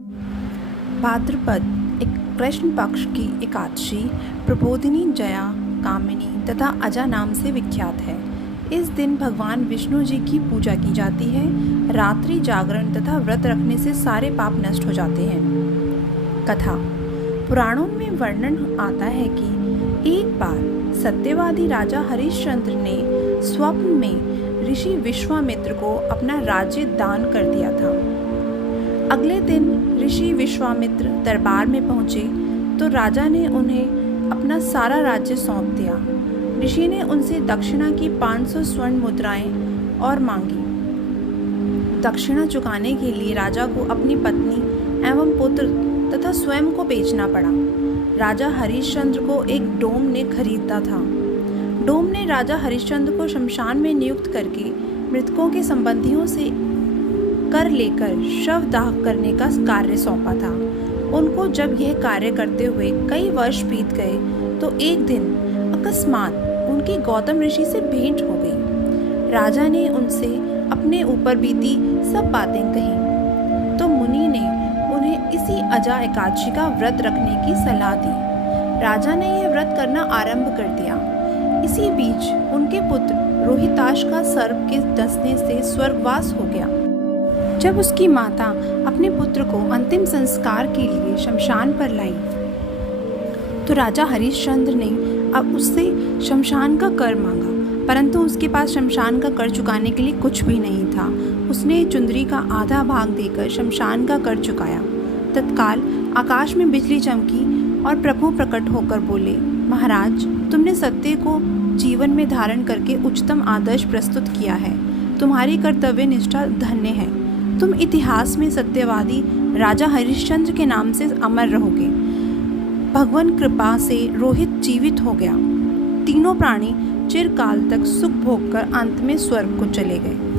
भाद्रपद एक कृष्ण पक्ष की एकादशी प्रबोधिनी, जया, कामिनी तथा अजा नाम से विख्यात है। इस दिन भगवान विष्णु जी की पूजा की जाती है। रात्रि जागरण तथा व्रत रखने से सारे पाप नष्ट हो जाते हैं। कथा पुराणों में वर्णन आता है कि एक बार सत्यवादी राजा हरिश्चंद्र ने स्वप्न में ऋषि विश्वामित्र को अपना राज्य दान कर दिया था। अगले दिन ऋषि विश्वामित्र दरबार में पहुंचे तो राजा ने उन्हें अपना सारा राज्य सौंप दिया। ऋषि ने उनसे दक्षिणा की 500 स्वर्ण मुद्राएं और मांगी। दक्षिणा चुकाने के लिए राजा को अपनी पत्नी एवं पुत्र तथा स्वयं को बेचना पड़ा। राजा हरिश्चंद्र को एक डोम ने खरीदा था। डोम ने राजा हरिश्चंद्र को शमशान में नियुक्त करके मृतकों के संबंधियों से कर लेकर शव दाह करने का कार्य सौंपा था। उनको जब यह कार्य करते हुए कई वर्ष बीत गए तो एक दिन अकस्मात उनकी गौतम ऋषि से भेंट हो गई। राजा ने उनसे अपने ऊपर बीती सब बातें कही तो मुनि ने उन्हें इसी अजा एकादशी का व्रत रखने की सलाह दी। राजा ने यह व्रत करना आरंभ कर दिया। इसी बीच उनके पुत्र रोहिताश का सर्प के डसने से स्वर्गवास हो गया। जब उसकी माता अपने पुत्र को अंतिम संस्कार के लिए शमशान पर लाई तो राजा हरिश्चंद्र ने अब उससे शमशान का कर मांगा, परंतु उसके पास शमशान का कर चुकाने के लिए कुछ भी नहीं था। उसने चुंदरी का आधा भाग देकर शमशान का कर चुकाया। तत्काल आकाश में बिजली चमकी और प्रभु प्रकट होकर बोले, महाराज, तुमने सत्य को जीवन में धारण करके उच्चतम आदर्श प्रस्तुत किया है। तुम्हारी कर्तव्य निष्ठा धन्य है। तुम इतिहास में सत्यवादी राजा हरिश्चंद्र के नाम से अमर रहोगे। भगवान कृपा से रोहित जीवित हो गया। तीनों प्राणी चिरकाल तक सुख भोग कर अंत में स्वर्ग को चले गए।